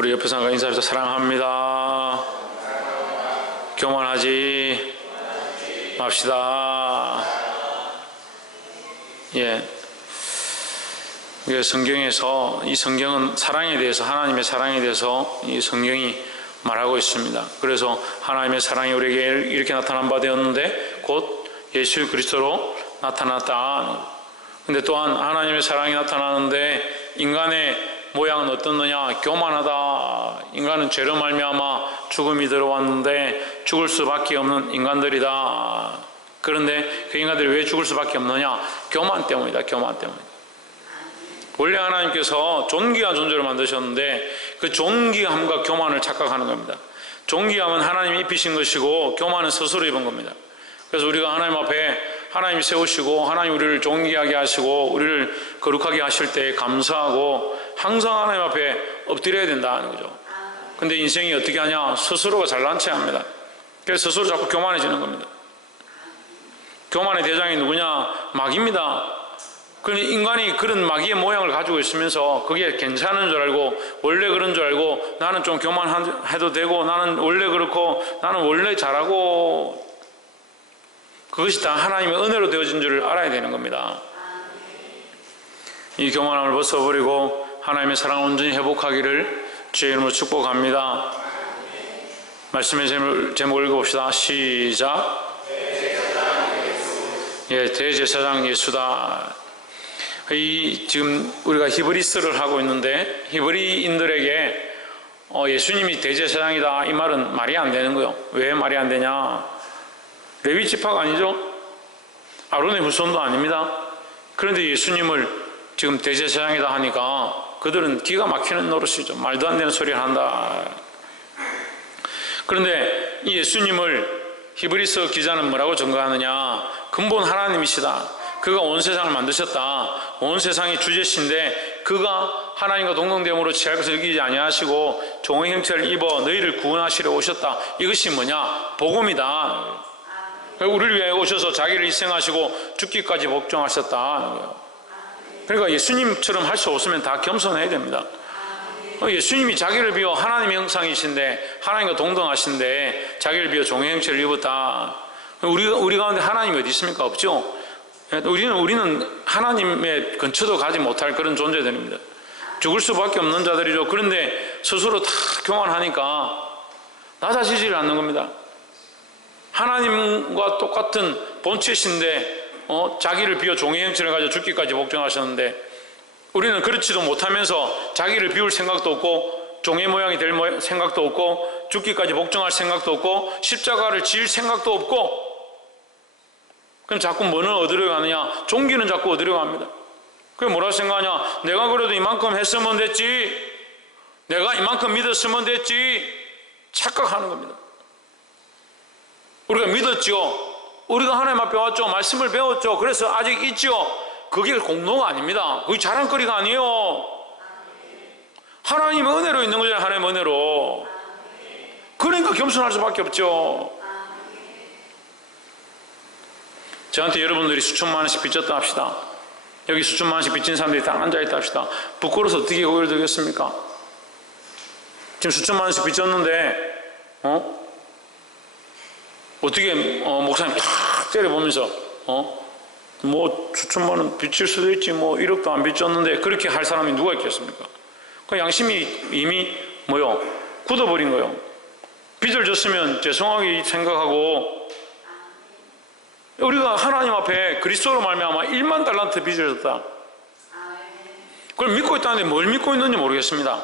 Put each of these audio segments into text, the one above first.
우리 옆에 사람과 인사해서 사랑합니다. 교만하지 맙시다. 예. 성경에서 이 성경은 사랑에 대해서, 하나님의 사랑에 대해서 이 성경이 말하고 있습니다. 그래서 하나님의 사랑이 우리에게 이렇게 나타난 바 되었는데 곧 예수 그리스도로 나타났다. 근데 또한 하나님의 사랑이 나타나는데 인간의 모양은 어떻느냐? 교만하다. 인간은 죄로 말미암아 죽음이 들어왔는데 죽을 수밖에 없는 인간들이다. 그런데 그 인간들이 왜 죽을 수밖에 없느냐? 교만 때문이다. 교만 때문에. 원래 하나님께서 존귀한 존재를 만드셨는데 그 존귀함과 교만을 착각하는 겁니다. 존귀함은 하나님이 입히신 것이고 교만은 스스로 입은 겁니다. 그래서 우리가 하나님 앞에 하나님이 세우시고 하나님 우리를 존귀하게 하시고 우리를 거룩하게 하실 때 감사하고 항상 하나님 앞에 엎드려야 된다는 거죠. 근데 인생이 어떻게 하냐? 스스로가 잘난 체 합니다. 그래서 스스로 자꾸 교만해지는 겁니다. 교만의 대장이 누구냐? 마귀입니다. 그러니 인간이 그런 마귀의 모양을 가지고 있으면서 그게 괜찮은 줄 알고 원래 그런 줄 알고 나는 좀 교만해도 되고 나는 원래 그렇고 나는 원래 잘하고, 그것이 다 하나님의 은혜로 되어진 줄을 알아야 되는 겁니다. 이 교만함을 벗어버리고 하나님의 사랑을 온전히 회복하기를 주의 이름으로 축복합니다. 말씀의 제목을 읽어봅시다. 시작. 예, 대제사장 예수다. 지금 우리가 히브리서를 하고 있는데 히브리인들에게 예수님이 대제사장이다 이 말은 말이 안 되는 거예요. 왜 말이 안 되냐? 레위 지파가 아니죠. 아론의 후손도 아닙니다. 그런데 예수님을 지금 대제사장이다 하니까 그들은 기가 막히는 노릇이죠. 말도 안 되는 소리를 한다. 그런데 이 예수님을 히브리서 기자는 뭐라고 증거하느냐? 근본 하나님이시다. 그가 온 세상을 만드셨다. 온 세상이 주제신데 그가 하나님과 동등됨으로 취할 것을 여기지 아니하시고 종의 형체를 입어 너희를 구원하시려 오셨다. 이것이 뭐냐? 복음이다. 우리를 위해 오셔서 자기를 희생하시고 죽기까지 복종하셨다. 그러니까 예수님처럼 할 수 없으면 다 겸손해야 됩니다. 예수님이 자기를 비워 하나님의 형상이신데 하나님과 동등하신데 자기를 비워 종의 형체를 입었다. 우리 가운데 하나님이 어디 있습니까? 없죠. 우리는 하나님의 근처도 가지 못할 그런 존재들입니다. 죽을 수밖에 없는 자들이죠. 그런데 스스로 다 교만하니까 낮아지질 않는 겁니다. 하나님과 똑같은 본체신데 자기를 비워 종의 형체를 가지고 죽기까지 복종하셨는데 우리는 그렇지도 못하면서 자기를 비울 생각도 없고 종의 모양이 될 생각도 없고 죽기까지 복종할 생각도 없고 십자가를 지을 생각도 없고, 그럼 자꾸 뭐는 얻으려 가느냐? 종기는 자꾸 얻으려 갑니다. 그게 뭐라고 생각하냐? 내가 그래도 이만큼 했으면 됐지, 내가 이만큼 믿었으면 됐지, 착각하는 겁니다. 우리가 믿었죠. 우리가 하나님 앞에 왔죠. 말씀을 배웠죠. 그래서 아직 있죠. 그게 공로가 아닙니다. 그게 자랑거리가 아니에요. 하나님의 은혜로 있는 거잖아요. 하나님의 은혜로. 그러니까 겸손할 수밖에 없죠. 저한테 여러분들이 수천만 원씩 빚졌다 합시다. 여기 수천만 원씩 빚진 사람들이 딱 앉아있다 합시다. 부끄러워서 어떻게 고개를 들겠습니까? 지금 수천만 원씩 빚졌는데 어떻게 목사님 탁 때려보면서 뭐 수천만 원 빚질 수도 있지, 뭐 1억도 안 빚졌는데, 그렇게 할 사람이 누가 있겠습니까? 그 양심이 이미 굳어버린 거예요. 빚을 졌으면 죄송하게 생각하고, 우리가 하나님 앞에 그리스도로 말미암아 1만 달란트 빚을 졌다. 그걸 믿고 있다는데 뭘 믿고 있는지 모르겠습니다.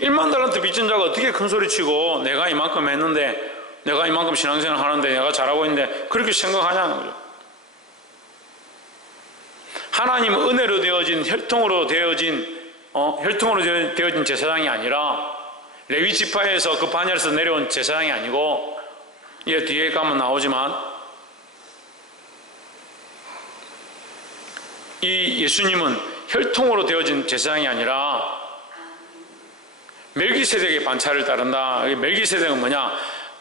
1만 달란트 빚진 자가 어떻게 큰 소리치고 내가 이만큼 했는데, 내가 이만큼 신앙생활 하는데, 내가 잘하고 있는데 그렇게 생각하냐는 거죠. 하나님 은혜로 되어진 혈통으로 되어진 제사장이 아니라 레위 지파에서 그 반열에서 내려온 제사장이 아니고, 이 뒤에 가면 나오지만 이 예수님은 혈통으로 되어진 제사장이 아니라 멜기세덱의 반차를 따른다. 멜기세덱은 뭐냐?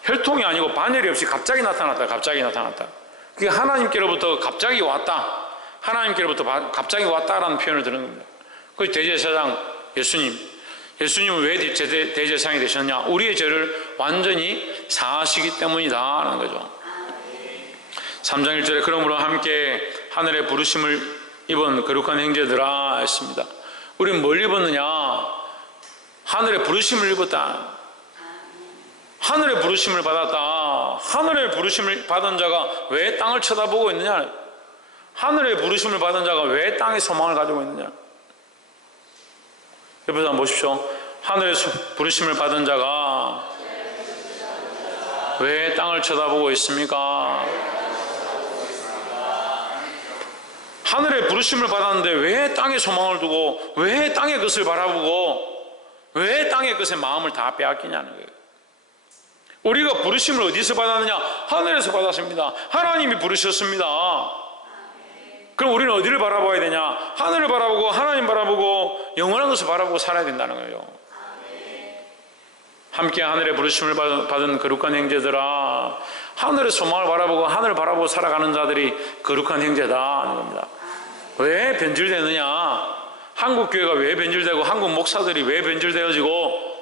혈통이 아니고 반열이 없이 갑자기 나타났다. 갑자기 나타났다. 그게 하나님께로부터 갑자기 왔다. 하나님께로부터 갑자기 왔다라는 표현을 드는 겁니다. 그 대제사장 예수님. 예수님은 왜 대제사장이 되셨냐? 우리의 죄를 완전히 사하시기 때문이다 하는 거죠. 3장 1절에 그러므로 함께 하늘의 부르심을 입은 거룩한 형제들아 했습니다. 우리는 뭘 입었느냐? 하늘의 부르심을 입었다. 하늘의 부르심을 받았다. 하늘의 부르심을 받은 자가 왜 땅을 쳐다보고 있느냐? 하늘의 부르심을 받은 자가 왜 땅의 소망을 가지고 있느냐? 옆에서 한번 보십시오. 하늘의 부르심을 받은 자가 왜 땅을 쳐다보고 있습니까? 하늘의 부르심을 받았는데 왜 땅의 소망을 두고, 왜 땅의 것을 바라보고, 왜 땅의 것에 마음을 다 빼앗기냐는 거예요. 우리가 부르심을 어디서 받았느냐? 하늘에서 받았습니다. 하나님이 부르셨습니다. 그럼 우리는 어디를 바라봐야 되냐? 하늘을 바라보고, 하나님 바라보고, 영원한 것을 바라보고 살아야 된다는 거예요. 함께 하늘의 부르심을 받은 거룩한 형제들아, 하늘의 소망을 바라보고 하늘을 바라보고 살아가는 자들이 거룩한 형제다 하는 겁니다. 왜 변질되느냐? 한국 교회가 왜 변질되고, 한국 목사들이 왜 변질되어지고,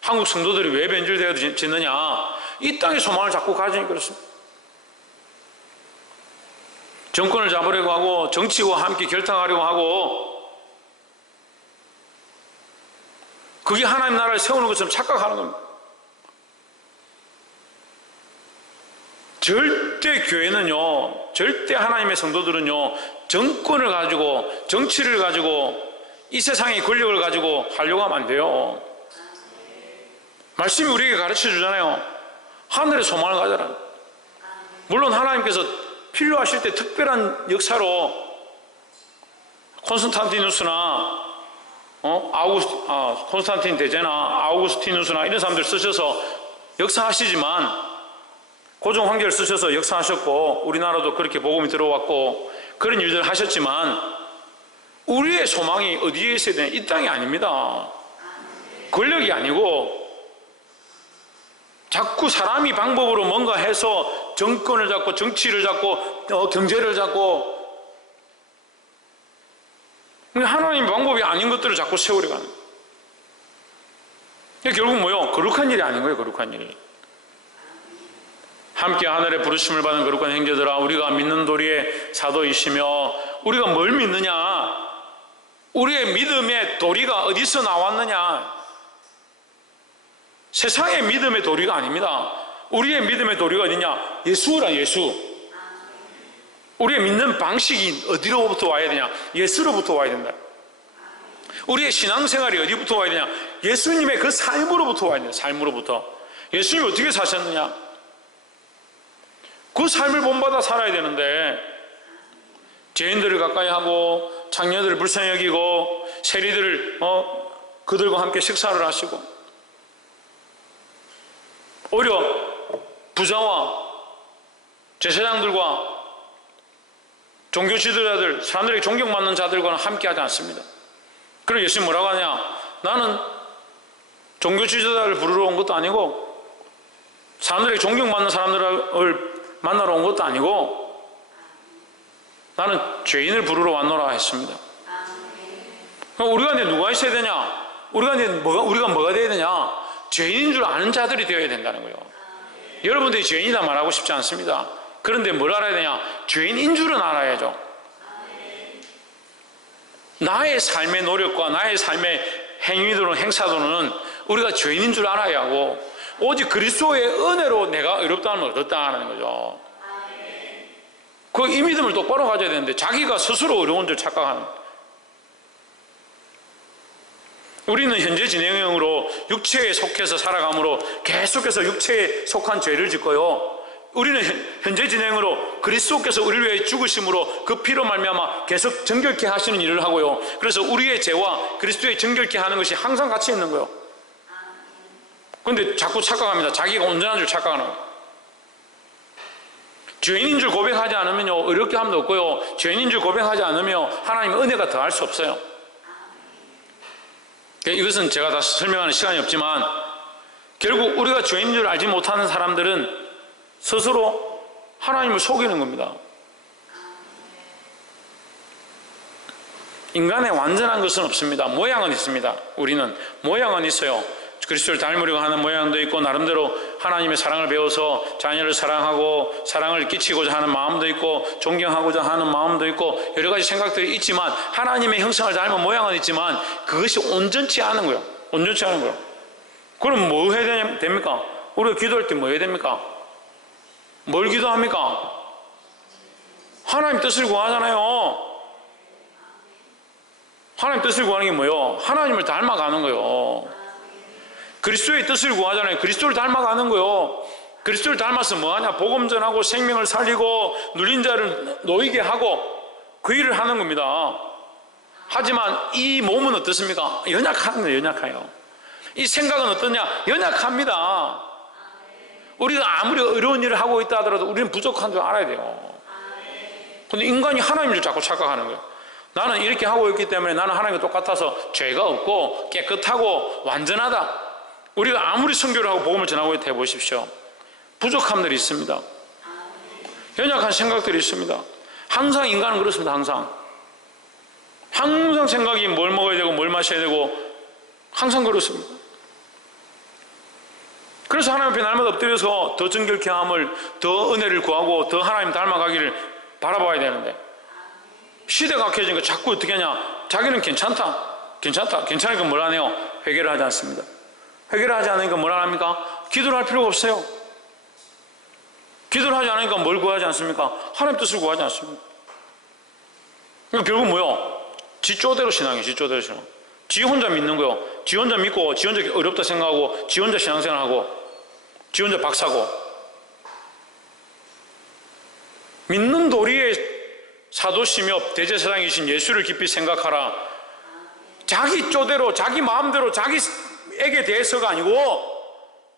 한국 성도들이 왜 변질되어지느냐? 이 땅의 소망을 자꾸 가지니 그렇습니다. 정권을 잡으려고 하고, 정치와 함께 결탁하려고 하고, 그게 하나님 나라를 세우는 것처럼 착각하는 겁니다. 절대 교회는요, 절대 하나님의 성도들은요, 정권을 가지고, 정치를 가지고, 이 세상의 권력을 가지고 하려고 하면 안 돼요. 말씀이 우리에게 가르쳐 주잖아요. 하늘의 소망을 가져라. 물론 하나님께서 필요하실 때 특별한 역사로 콘스탄티누스나 콘스탄틴 대제나 아우구스티누스나 이런 사람들 쓰셔서 역사하시지만, 고종 황제를 쓰셔서 역사하셨고, 우리나라도 그렇게 복음이 들어왔고 그런 일들을 하셨지만, 우리의 소망이 어디에 있어야 되냐? 이 땅이 아닙니다. 권력이 아니고, 자꾸 사람이 방법으로 뭔가 해서 정권을 잡고, 정치를 잡고, 경제를 잡고, 하나님 방법이 아닌 것들을 자꾸 세우려고 하는 거예요. 결국 뭐요? 거룩한 일이 아닌 거예요. 거룩한 일이. 함께 하늘의 부르심을 받은 거룩한 형제들아, 우리가 믿는 도리의 사도이시며, 우리가 뭘 믿느냐? 우리의 믿음의 도리가 어디서 나왔느냐? 세상의 믿음의 도리가 아닙니다. 우리의 믿음의 도리가 어디냐? 예수라, 예수. 우리의 믿는 방식이 어디로부터 와야 되냐? 예수로부터 와야 된다. 우리의 신앙생활이 어디부터 와야 되냐? 예수님의 그 삶으로부터 와야 된다. 삶으로부터. 예수님이 어떻게 사셨느냐? 그 삶을 본받아 살아야 되는데, 죄인들을 가까이 하고, 장녀들을 불쌍히 여기고, 세리들을 그들과 함께 식사를 하시고, 오히려 부자와 제사장들과 종교 지도자들, 사람들에게 존경받는 자들과는 함께 하지 않습니다. 그럼 예수님 뭐라고 하냐? 나는 종교 지도자를 부르러 온 것도 아니고, 사람들에게 존경받는 사람들을 만나러 온 것도 아니고, 나는 죄인을 부르러 왔노라 했습니다. 그럼 우리 가운데 누가 있어야 되냐? 우리 가운데 우리가 뭐가 되어야 되냐? 죄인인 줄 아는 자들이 되어야 된다는 거예요. 여러분들이 죄인이다 말하고 싶지 않습니다. 그런데 뭘 알아야 되냐? 죄인인 줄은 알아야죠. 나의 삶의 노력과 나의 삶의 행위들은, 행사들은 우리가 죄인인 줄 알아야 하고, 오직 그리스도의 은혜로 내가 의롭다는 걸 얻었다는 거죠. 이 믿음을 똑바로 가져야 되는데, 자기가 스스로 어려운 줄 착각하는. 우리는 현재 진행형으로 육체에 속해서 살아감으로 계속해서 육체에 속한 죄를 짓고요, 우리는 현재 진행으로 그리스도께서 우리를 위해 죽으심으로 그 피로 말미암아 계속 정결케 하시는 일을 하고요, 그래서 우리의 죄와 그리스도의 정결케 하는 것이 항상 같이 있는 거예요. 그런데 자꾸 착각합니다. 자기가 온전한 줄 착각하는 거예요. 죄인인 줄 고백하지 않으면요, 어렵게 함도 없고요, 죄인인 줄 고백하지 않으면 하나님의 은혜가 더할 수 없어요. 이것은 제가 다 설명하는 시간이 없지만, 결국 우리가 죄인인 줄 알지 못하는 사람들은 스스로 하나님을 속이는 겁니다. 인간의 완전한 것은 없습니다. 모양은 있습니다. 우리는 모양은 있어요. 그리스도를 닮으려고 하는 모양도 있고, 나름대로 하나님의 사랑을 배워서 자녀를 사랑하고 사랑을 끼치고자 하는 마음도 있고, 존경하고자 하는 마음도 있고, 여러 가지 생각들이 있지만, 하나님의 형상을 닮은 모양은 있지만 그것이 온전치 않은 거예요. 온전치 않은 거예요. 그럼 뭐 해야 됩니까? 우리가 기도할 때 뭐 해야 됩니까? 뭘 기도합니까? 하나님 뜻을 구하잖아요. 하나님 뜻을 구하는 게 뭐예요? 하나님을 닮아가는 거예요. 그리스도의 뜻을 구하잖아요. 그리스도를 닮아가는 거예요. 그리스도를 닮아서 뭐하냐? 복음 전하고 생명을 살리고 눌린 자를 놓이게 하고 그 일을 하는 겁니다. 하지만 이 몸은 어떻습니까? 연약합니다. 연약해요. 이 생각은 어떠냐? 연약합니다. 우리가 아무리 어려운 일을 하고 있다 하더라도 우리는 부족한 줄 알아야 돼요. 근데 인간이 하나님을 자꾸 착각하는 거예요. 나는 이렇게 하고 있기 때문에 나는 하나님과 똑같아서 죄가 없고 깨끗하고 완전하다. 우리가 아무리 선교를 하고 복음을 전하고 있다 해보십시오. 부족함들이 있습니다. 연약한 생각들이 있습니다. 항상 인간은 그렇습니다. 항상 생각이 뭘 먹어야 되고 뭘 마셔야 되고 항상 그렇습니다. 그래서 하나님 앞에 날마다 엎드려서 더 정결케 함을, 더 은혜를 구하고 더 하나님 닮아가기를 바라봐야 되는데, 시대가 악해지니까 자꾸 어떻게 하냐? 자기는 괜찮으니까 뭘 안 해요? 회개를 하지 않습니다. 회개를 하지 않으니까 뭘 안 합니까? 기도를 할 필요가 없어요. 기도를 하지 않으니까 뭘 구하지 않습니까? 하나님 뜻을 구하지 않습니다. 그러니까 결국 뭐요? 지 쪼대로 신앙이에요. 지 쪼대로 신앙. 지 혼자 믿는 거요. 지 혼자 믿고 지 혼자 어렵다 생각하고 지 혼자 신앙생활하고 지 혼자 박사고. 믿는 도리의 사도시며 대제사장이신 예수를 깊이 생각하라. 자기 쪼대로 자기 마음대로 자기에게 대해서가 아니고,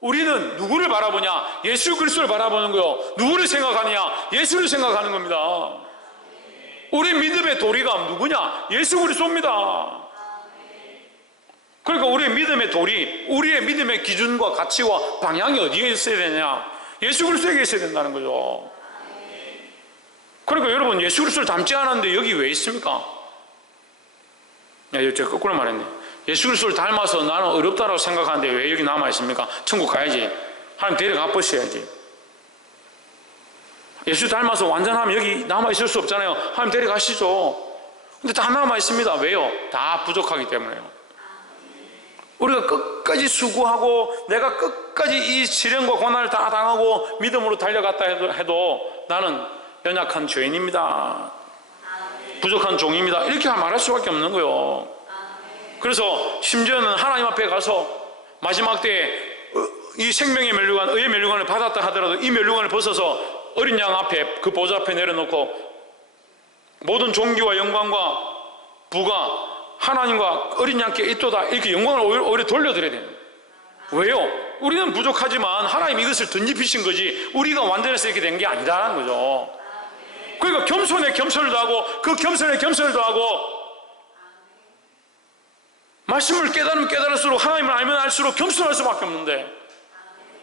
우리는 누구를 바라보냐? 예수 그리스도를 바라보는 거요. 누구를 생각하느냐? 예수를 생각하는 겁니다. 우리 믿음의 도리가 누구냐? 예수 그리스도입니다. 그러니까 우리의 믿음의 도리, 우리의 믿음의 기준과 가치와 방향이 어디에 있어야 되냐? 예수 그리스도에게 있어야 된다는 거죠. 그러니까 여러분, 예수 그리스도를 닮지 않았는데 여기 왜 있습니까? 제가 거꾸로 말했네. 예수 그리스도를 닮아서 나는 어렵다고 생각하는데 왜 여기 남아 있습니까? 천국 가야지. 하나님 데려가 버셔야지. 예수 닮아서 완전하면 여기 남아 있을 수 없잖아요. 하나님 데려가시죠. 근데 다 남아 있습니다. 왜요? 다 부족하기 때문에요. 우리가 끝까지 수고하고 내가 끝까지 이 시련과 고난을 다 당하고 믿음으로 달려갔다 해도 나는 연약한 죄인입니다. 부족한 종입니다. 이렇게 말할 수밖에 없는 거예요. 그래서 심지어는 하나님 앞에 가서 마지막 때에 이 생명의 면류관, 의의 면류관을 받았다 하더라도 이 면류관을 벗어서 어린 양 앞에, 그 보좌 앞에 내려놓고 모든 존귀와 영광과 부가 하나님과 어린 양께 있도다, 이렇게 영광을 오히려 돌려드려야 됩니다. 왜요? 우리는 부족하지만 하나님이 이것을 덧입히신 거지 우리가 완전해서 이렇게 된 게 아니다라는 거죠. 그러니까 겸손에 겸손도 하고 그 겸손에 겸손도 하고, 말씀을 깨달으면 깨달을수록, 하나님을 알면 알수록 겸손할 수밖에 없는데,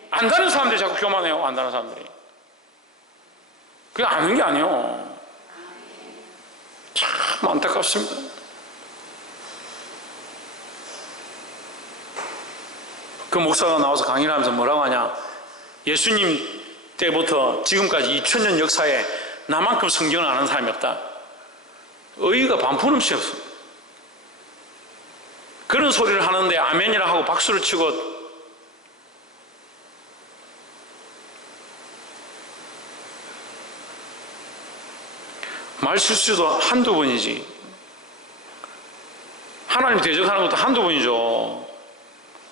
안다는 사람들이 자꾸 교만해요. 안다는 사람들이. 그게 아는 게 아니에요. 참 안타깝습니다. 그 목사가 나와서 강의를 하면서 뭐라고 하냐? 예수님 때부터 지금까지 2000년 역사에 나만큼 성경을 아는 사람이 없다. 의의가 반푼음씩 없습니다. 그런 소리를 하는데 아멘이라 하고 박수를 치고, 말 실수도 한두 번이지, 하나님 대적하는 것도 한두 번이죠.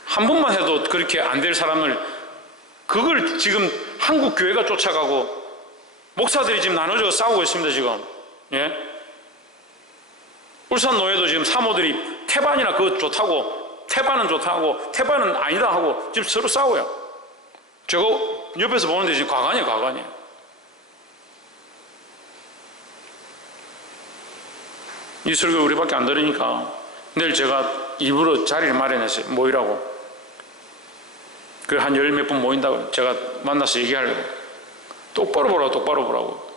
한 번만 해도 그렇게 안 될 사람을, 그걸 지금 한국 교회가 쫓아가고 목사들이 지금 나눠져 싸우고 있습니다. 지금. 예? 울산 노예도 지금 사모들이 태반이나 그거 좋다고, 태반은 좋다고, 태반은 아니다 하고 지금 서로 싸워요. 저거 옆에서 보는데 지금 과간이에요. 이 설교 우리밖에 안 들으니까 내일 제가 일부러 자리를 마련했어요. 모이라고. 그걸 한 열 몇 분 모인다고 제가 만나서 얘기하려고. 똑바로 보라고.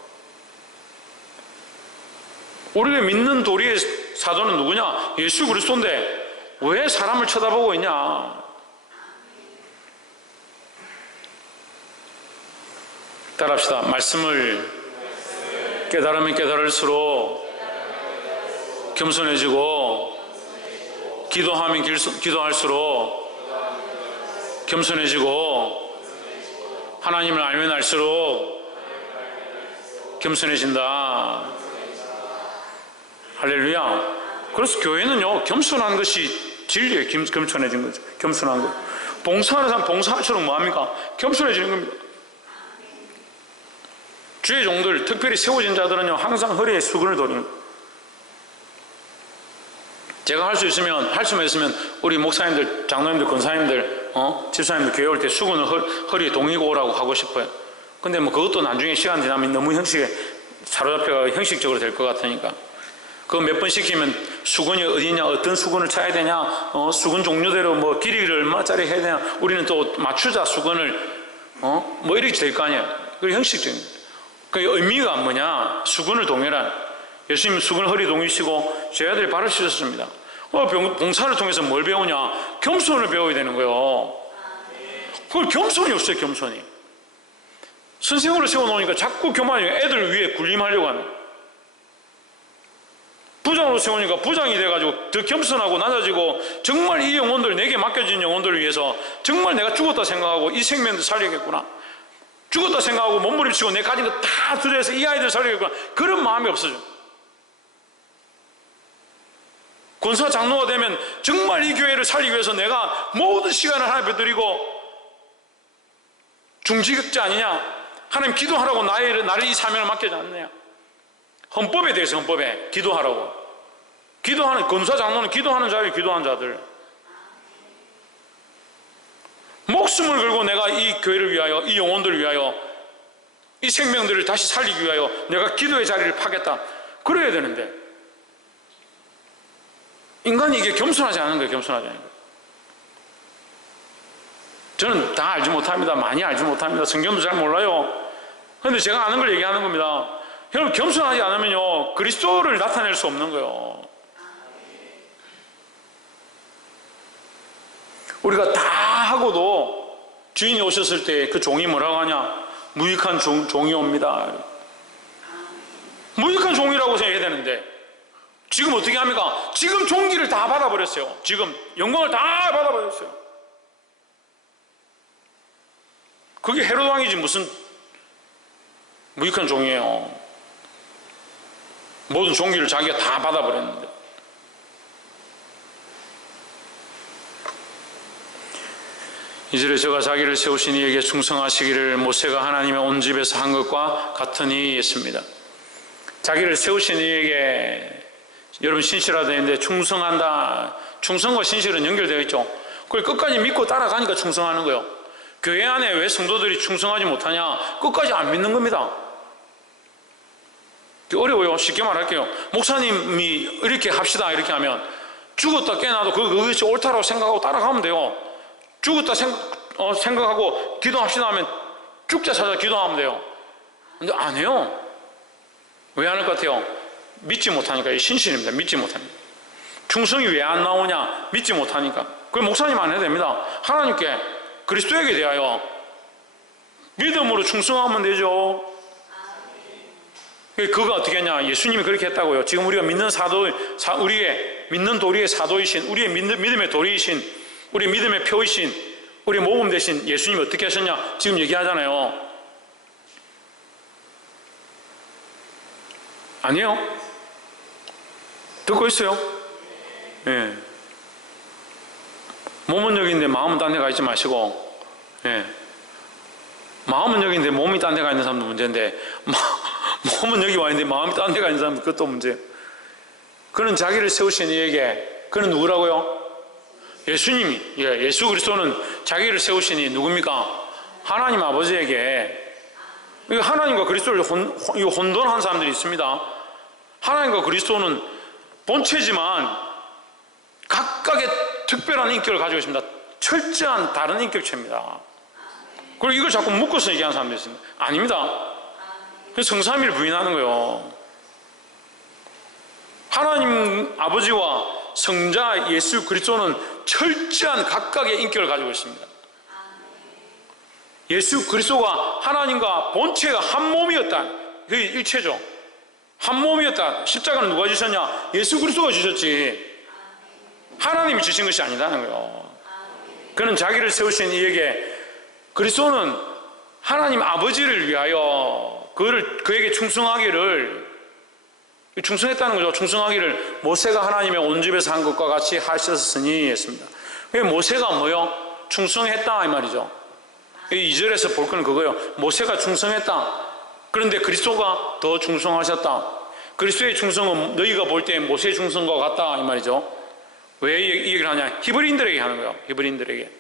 우리가 믿는 도리의 사도는 누구냐? 예수 그리스도인데 왜 사람을 쳐다보고 있냐? 따라합시다. 말씀을 깨달으면 깨달을수록 겸손해지고, 기도하면 기도할수록 겸손해지고, 하나님을 알면 알수록 겸손해진다. 할렐루야. 그래서 교회는요, 겸손한 것이 진리예요. 겸손해진 거죠. 겸손한 거. 봉사하는 사람 봉사할수록 뭐합니까? 겸손해지는 겁니다. 주의 종들, 특별히 세워진 자들은요, 항상 허리에 수건을 돌리는 거예요. 제가 할 수 있으면 우리 목사님들, 장로님들, 권사님들, 집사님들 교회 올 때 수건을 허리에 동이고 오라고 하고 싶어요. 근데 뭐 그것도 나중에 시간 지나면 너무 형식에 사로잡혀가 형식적으로 될 것 같으니까. 그거 몇 번 시키면 수건이 어디냐, 어떤 수건을 차야 되냐, 수건 종류대로 뭐 길이를 얼마짜리 해야 되냐, 우리는 또 맞추자 수건을, 뭐 이렇게 될 거 아니에요. 그게 형식적인. 그 의미가 뭐냐? 수건을 동일한. 예수님 수건을 허리 동이시고 제 아들이 발을 씻었습니다. 봉사를 통해서 뭘 배우냐? 겸손을 배워야 되는 거예요. 그걸 겸손이 없어요. 겸손이. 선생으로 세워놓으니까 자꾸 교만이 애들 위에 군림하려고 하는. 부장으로 세우니까 부장이 돼가지고 더 겸손하고 낮아지고, 정말 이 영혼들, 내게 맡겨진 영혼들을 위해서 정말 내가 죽었다 생각하고 이 생명도 살려야겠구나, 죽었다 생각하고 몸부림치고 내 가진 거 다 투자해서 이 아이들 살려야겠구나, 그런 마음이 없어져. 권사 장로가 되면 정말 이 교회를 살리기 위해서 내가 모든 시간을 하나님께 드리고, 중지극자 아니냐? 하나님 기도하라고 나를 이 사명을 맡기지 않느냐? 헌법에 대해서, 헌법에 기도하라고. 기도하는, 권사 장로는 기도하는 자예요. 기도하는 자들. 목숨을 걸고 내가 이 교회를 위하여, 이 영혼들을 위하여, 이 생명들을 다시 살리기 위하여 내가 기도의 자리를 파겠다, 그래야 되는데, 인간이 이게 겸손하지 않은 거예요. 겸손하지 않은 거예요. 저는 다 알지 못합니다. 많이 알지 못합니다. 성경도 잘 몰라요. 그런데 제가 아는 걸 얘기하는 겁니다. 여러분, 겸손하지 않으면요, 그리스도를 나타낼 수 없는 거예요. 우리가 다 하고도 주인이 오셨을 때 그 종이 뭐라고 하냐? 무익한 종이 옵니다. 무익한 종이라고 생각해야 되는데, 지금 어떻게 합니까? 지금 종기를 다 받아버렸어요. 지금 영광을 다 받아버렸어요. 그게 헤롯 왕이지 무슨 무익한 종이에요. 모든 종기를 자기가 다 받아버렸는데. 이절에 저가 자기를 세우신 이에게 충성하시기를 모세가 하나님의 온 집에서 한 것과 같으니 했습니다. 자기를 세우신 이에게, 여러분 신실하다 했는데 충성한다. 충성과 신실은 연결되어 있죠. 그걸 끝까지 믿고 따라가니까 충성하는 거예요. 교회 안에 왜 성도들이 충성하지 못하냐? 끝까지 안 믿는 겁니다. 어려워요. 쉽게 말할게요. 목사님이 이렇게 합시다 이렇게 하면 죽었다 깨나도 그것이 옳다라고 생각하고 따라가면 돼요. 죽었다 생각하고 기도합시다 하면 죽자 찾아 기도하면 돼요. 근데 안 해요. 왜 안 할 것 같아요? 믿지 못하니까. 신실입니다. 믿지 못합니다. 충성이 왜 안 나오냐? 믿지 못하니까. 그걸 목사님 안 해도 됩니다. 하나님께, 그리스도에게 대하여 믿음으로 충성하면 되죠. 그거 어떻게 했냐? 예수님이 그렇게 했다고요. 지금 우리가 믿는 우리의 믿는 도리의 사도이신, 우리의 믿음의 도리이신, 우리 믿음의 표이신, 우리 모범 되신 예수님이 어떻게 하셨냐? 지금 얘기하잖아요. 아니요? 듣고 있어요? 예. 몸은 여기인데 마음은 딴 데 가 있지 마시고, 예. 마음은 여기인데 몸이 딴 데 가 있는 사람도 문제인데, 몸은 여기 와 있는데 마음이 딴 데 가 있는 사람도 그것도 문제. 그는 자기를 세우신 이에게, 그는 누구라고요? 예수님이, 예수 그리스도는 자기를 세우시니 누굽니까? 하나님 아버지에게. 하나님과 그리스도를 혼돈한 사람들이 있습니다. 하나님과 그리스도는 본체지만 각각의 특별한 인격을 가지고 있습니다. 철저한 다른 인격체입니다. 그리고 이걸 자꾸 묶어서 얘기하는 사람들이 있습니다. 아닙니다. 성삼위를 부인하는 거예요. 하나님 아버지와 성자 예수 그리스도는 철저한 각각의 인격을 가지고 있습니다. 예수 그리스도가 하나님과 본체가 한 몸이었다. 그게 일체죠. 한 몸이었다. 십자가는 누가 주셨냐? 예수 그리스도가 주셨지. 하나님이 주신 것이 아니라는 거예요. 그는 자기를 세우신 이에게 그리스도는 하나님 아버지를 위하여 그에게 충성했다는 거죠. 충성하기를 모세가 하나님의 온 집에서 한 것과 같이 하셨으니 했습니다. 모세가 뭐요? 충성했다 이 말이죠. 2절에서 볼 건 그거예요. 모세가 충성했다. 그런데 그리스도가 더 충성하셨다. 그리스도의 충성은 너희가 볼 때 모세의 충성과 같다 이 말이죠. 왜 이 얘기를 하냐? 히브리인들에게 하는 거예요. 히브리인들에게.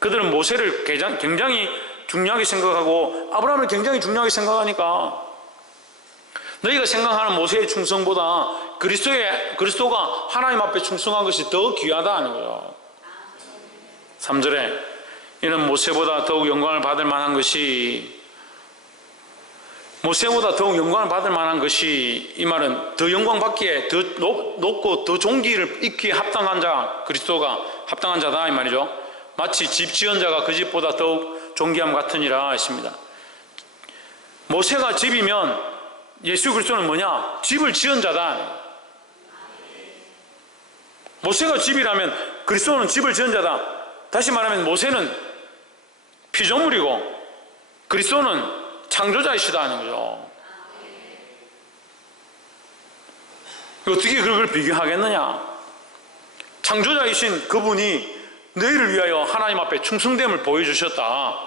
그들은 모세를 굉장히 중요하게 생각하고 아브라함을 굉장히 중요하게 생각하니까 너희가 생각하는 모세의 충성보다 그리스도가 하나님 앞에 충성한 것이 더 귀하다는 거예요. 3절에 이는 모세보다 더욱 영광을 받을 만한 것이 이 말은 더 영광 받기에 더 높고 더 존귀를 입기에 합당한 자, 그리스도가 합당한 자다 이 말이죠. 마치 집 지은 자가 그 집보다 더욱 존귀함 같으니라 했습니다. 모세가 집이면 예수 그리스도는 뭐냐? 집을 지은 자다. 모세가 집이라면 그리스도는 집을 지은 자다. 다시 말하면 모세는 피조물이고 그리스도는 창조자이시다 하는 거죠. 어떻게 그걸 비교하겠느냐? 창조자이신 그분이 너희를 위하여 하나님 앞에 충성됨을 보여주셨다.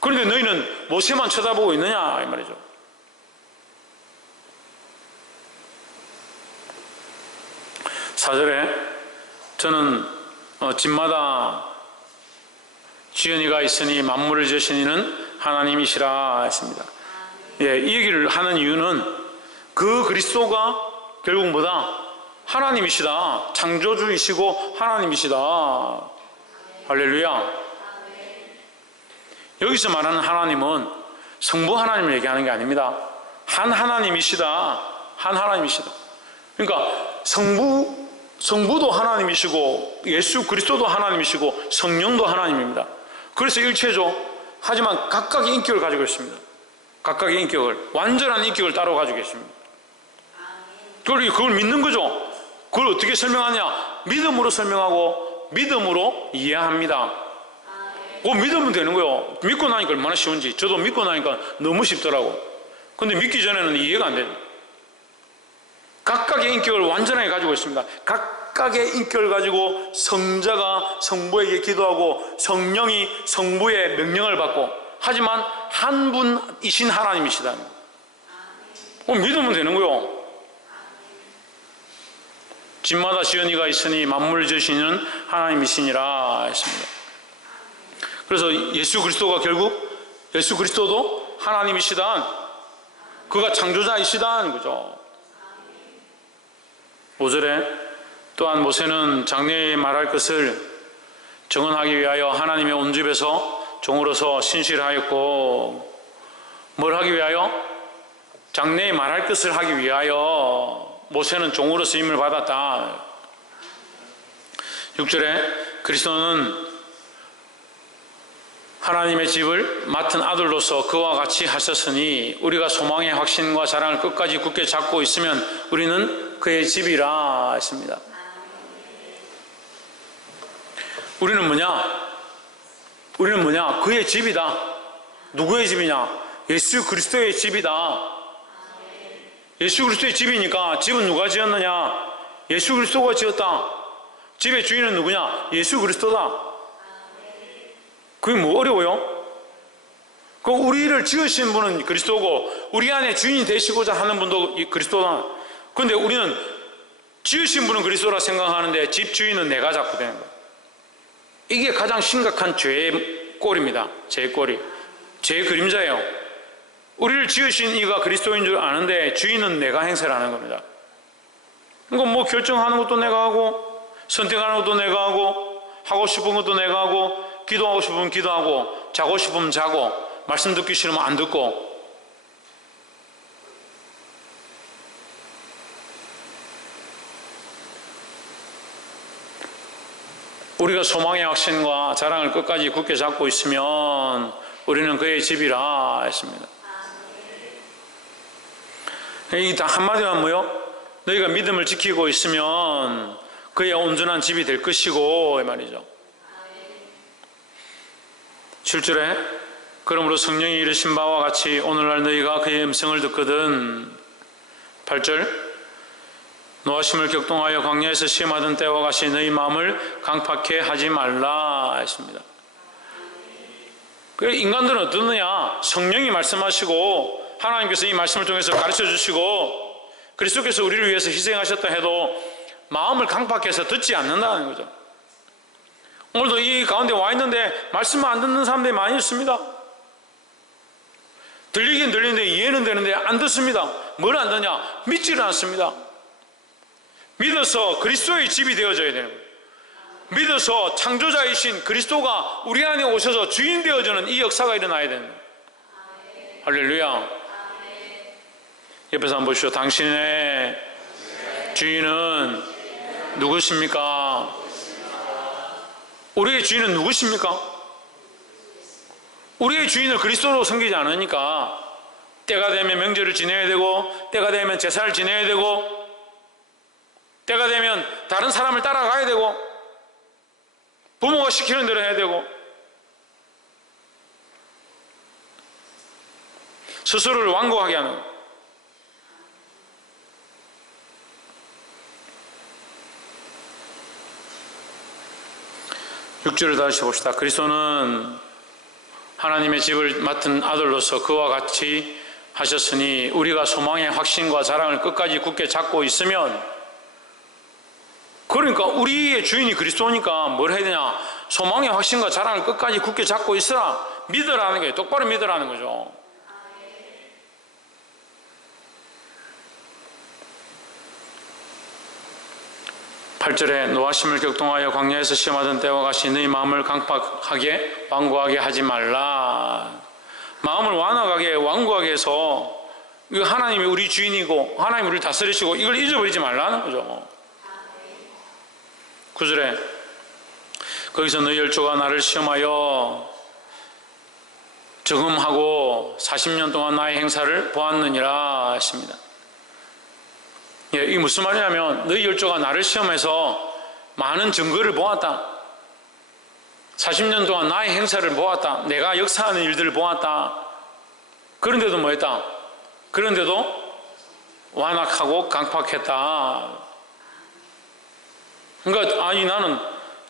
그런데 너희는 모세만 쳐다보고 있느냐 이 말이죠. 사절에 저는 집마다 지은이가 있으니 만물을 지으신 이는 하나님이시라 했습니다. 예, 이 얘기를 하는 이유는 그 그리스도가 결국 뭐다? 하나님이시다. 창조주이시고 하나님이시다. 할렐루야. 여기서 말하는 하나님은 성부 하나님을 얘기하는 게 아닙니다. 한 하나님이시다. 한 하나님이시다. 그러니까 성부도 하나님이시고 예수 그리스도도 하나님이시고 성령도 하나님입니다. 그래서 일체죠. 하지만 각각의 인격을 가지고 있습니다. 각각의 인격을, 완전한 인격을 따로 가지고 계십니다. 그걸 믿는 거죠. 그걸 어떻게 설명하냐? 믿음으로 설명하고 믿음으로 이해합니다. 믿으면 되는 거예요. 믿고 나니까 얼마나 쉬운지. 저도 믿고 나니까 너무 쉽더라고. 근데 믿기 전에는 이해가 안 돼요. 각각의 인격을 완전하게 가지고 있습니다. 각각의 인격을 가지고 성자가 성부에게 기도하고 성령이 성부의 명령을 받고, 하지만 한 분이신 하나님이시다. 믿으면 되는 거예요. 집마다 지은이가 있으니 만물을 지으시는 하나님이시니라 했습니다. 그래서 예수 그리스도가 결국 예수 그리스도도 하나님이시다. 그가 창조자이시다는 거죠. 5절에 또한 모세는 장래에 말할 것을 정언하기 위하여 하나님의 온 집에서 종으로서 신실하였고, 뭘 하기 위하여? 장래에 말할 것을 하기 위하여 모세는 종으로서 임을 받았다. 6절에 그리스도는 하나님의 집을 맡은 아들로서 그와 같이 하셨으니 우리가 소망의 확신과 사랑을 끝까지 굳게 잡고 있으면 우리는 그의 집이라 했습니다. 우리는 뭐냐? 그의 집이다. 누구의 집이냐? 예수 그리스도의 집이다. 예수 그리스도의 집이니까 집은 누가 지었느냐? 예수 그리스도가 지었다. 집의 주인은 누구냐? 예수 그리스도다. 그게 뭐 어려워요? 우리를 지으신 분은 그리스도고 우리 안에 주인이 되시고자 하는 분도 그리스도다. 그런데 우리는 지으신 분은 그리스도라 생각하는데 집 주인은 내가 잡고 되는 거예요. 이게 가장 심각한 죄의 꼴입니다. 죄의 꼴이. 죄의 그림자예요. 우리를 지으신 이가 그리스도인 줄 아는데 주인은 내가 행세를 하는 겁니다. 그러니까 뭐 결정하는 것도 내가 하고, 선택하는 것도 내가 하고 싶은 것도 내가 하고, 기도하고 싶으면 기도하고, 자고 싶으면 자고, 말씀 듣기 싫으면 안 듣고. 우리가 소망의 확신과 자랑을 끝까지 굳게 잡고 있으면 우리는 그의 집이라 했습니다. 이 한마디만 뭐요? 너희가 믿음을 지키고 있으면 그의 온전한 집이 될 것이고, 이 말이죠. 7절에 그러므로 성령이 이르신 바와 같이 오늘날 너희가 그의 음성을 듣거든. 8절 노하심을 격동하여 광야에서 시험하던 때와 같이 너희 마음을 강팍해 하지 말라 했습니다. 그래, 인간들은 어떠느냐? 성령이 말씀하시고 하나님께서 이 말씀을 통해서 가르쳐 주시고 그리스도께서 우리를 위해서 희생하셨다 해도 마음을 강팍해서 듣지 않는다는 거죠. 오늘도 이 가운데 와 있는데 말씀을 안 듣는 사람들이 많이 있습니다. 들리긴 들리는데 이해는 되는데 안 듣습니다. 뭘 안 듣냐? 믿지를 않습니다. 믿어서 그리스도의 집이 되어져야 되는 거예요. 믿어서 창조자이신 그리스도가 우리 안에 오셔서 주인 되어주는 이 역사가 일어나야 되는 거예요. 할렐루야. 옆에서 한번 보시오. 당신의 주인은 누구십니까? 우리의 주인은 누구십니까? 우리의 주인을 그리스도로 섬기지 않으니까 때가 되면 명절을 지내야 되고, 때가 되면 제사를 지내야 되고, 때가 되면 다른 사람을 따라가야 되고, 부모가 시키는 대로 해야 되고, 스스로를 완고하게 하는 거예요. 6절을 다시 봅시다. 그리스도는 하나님의 집을 맡은 아들로서 그와 같이 하셨으니 우리가 소망의 확신과 자랑을 끝까지 굳게 잡고 있으면, 그러니까 우리의 주인이 그리스도니까 뭘 해야 되냐? 소망의 확신과 자랑을 끝까지 굳게 잡고 있으라. 믿으라는 거예요. 똑바로 믿으라는 거죠. 팔 8절에 노하심을 격동하여 광야에서 시험하던 때와 같이 너희 마음을 강팍하게 완고하게 하지 말라. 마음을 완악하게 완고하게 해서 이거 하나님이 우리 주인이고 하나님이 우리를 다스리시고 이걸 잊어버리지 말라는 거죠. 9절에 거기서 너희 열조가 나를 시험하여 저금하고 40년 동안 나의 행사를 보았느니라 했습니다. 예, 이게 무슨 말이냐면 너희 열조가 나를 시험해서 많은 증거를 보았다. 40년 동안 나의 행사를 보았다. 내가 역사하는 일들을 보았다. 그런데도 뭐 했다? 그런데도 완악하고 강팍했다. 그러니까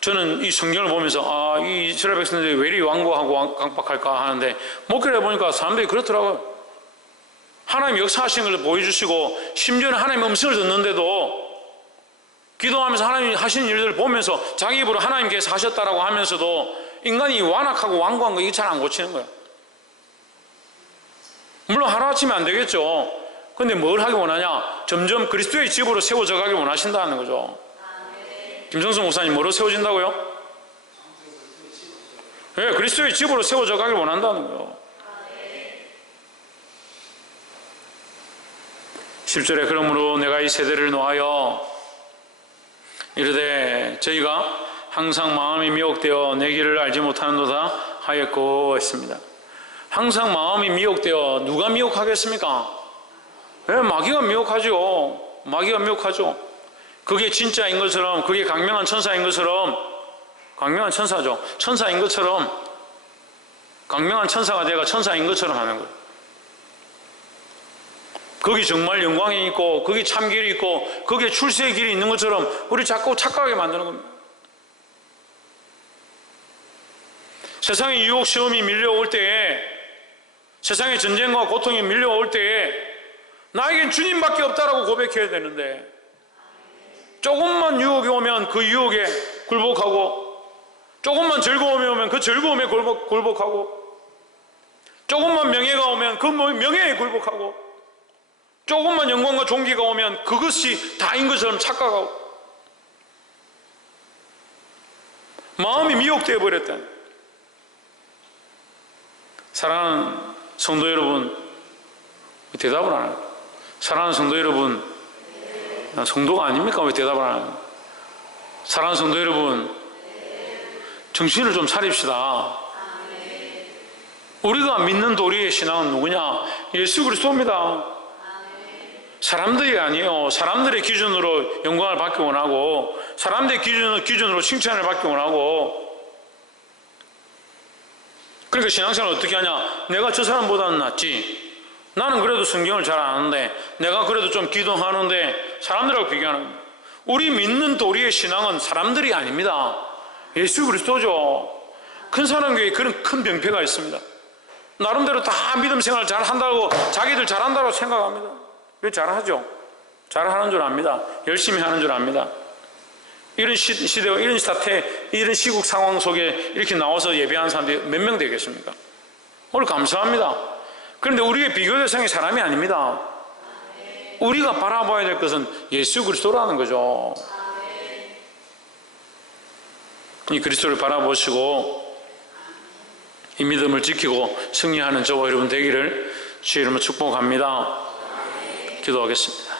저는 이 성경을 보면서 이 이스라엘 백성들이 왜 이리 완고하고 강팍할까 하는데 목회를 해보니까 사람들이 그렇더라고요. 하나님 역사하신 걸 보여주시고 심지어는 하나님의 음성을 듣는데도 기도하면서 하나님이 하시는 일들을 보면서 자기 입으로 하나님께서 하셨다라고 하면서도 인간이 완악하고 완고한 거 이거 잘 안 고치는 거예요. 물론 하루아침에 안 되겠죠. 근데 뭘 하기 원하냐? 점점 그리스도의 집으로 세워져 가길 원하신다는 거죠. 김성수 목사님 뭐로 세워진다고요? 네, 그리스도의 집으로 세워져 가길 원한다는 거예요. 10절에 그러므로 내가 이 세대를 놓아여 이르되 저희가 항상 마음이 미혹되어 내 길을 알지 못하는도다 하였고 했습니다. 항상 마음이 미혹되어 누가 미혹하겠습니까? 네, 마귀가 미혹하죠. 마귀가 미혹하죠. 그게 진짜인 것처럼, 그게 강명한 천사인 것처럼, 강명한 천사죠. 천사인 것처럼, 강명한 천사가 되어 천사인 것처럼 하는 거예요. 거기 정말 영광이 있고 거기 참길이 있고 거기에 출세의 길이 있는 것처럼 우리 자꾸 착각하게 만드는 겁니다. 세상의 유혹 시험이 밀려올 때에, 세상의 전쟁과 고통이 밀려올 때에 나에겐 주님밖에 없다라고 고백해야 되는데 조금만 유혹이 오면 그 유혹에 굴복하고, 조금만 즐거움이 오면 그 즐거움에 굴복하고, 조금만 명예가 오면 그 명예에 굴복하고, 조금만 영광과 존귀가 오면 그것이 다인 것처럼 착각하고 마음이 미혹되어 버렸다. 사랑하는 성도 여러분, 대답을 안 해요. 사랑하는 성도 여러분, 성도가 아닙니까? 왜 대답을 안 해요? 사랑하는 성도 여러분, 정신을 좀 차립시다. 우리가 믿는 도리의 신앙은 누구냐? 예수 그리스도입니다. 사람들이 아니에요. 사람들의 기준으로 영광을 받기 원하고, 사람들의 기준으로 칭찬을 받기 원하고. 그러니까 신앙생활을 어떻게 하냐? 내가 저 사람보다는 낫지. 나는 그래도 성경을 잘 아는데, 내가 그래도 좀 기도하는데 사람들하고 비교하는 거예요. 우리 믿는 도리의 신앙은 사람들이 아닙니다. 예수 그리스도죠. 큰 사랑교회에 그런 큰 병폐가 있습니다. 나름대로 다 믿음 생활 잘 한다고, 자기들 잘한다고 생각합니다. 왜 잘하죠? 잘하는 줄 압니다. 열심히 하는 줄 압니다. 이런 시대와 이런 사태, 이런 시국 상황 속에 이렇게 나와서 예배하는 사람들이 몇 명 되겠습니까? 오늘 감사합니다. 그런데 우리의 비교 대상이 사람이 아닙니다. 우리가 바라봐야 될 것은 예수 그리스도라는 거죠. 이 그리스도를 바라보시고 이 믿음을 지키고 승리하는 저와 여러분 되기를 주의 이름으로 축복합니다. 기도하겠습니다.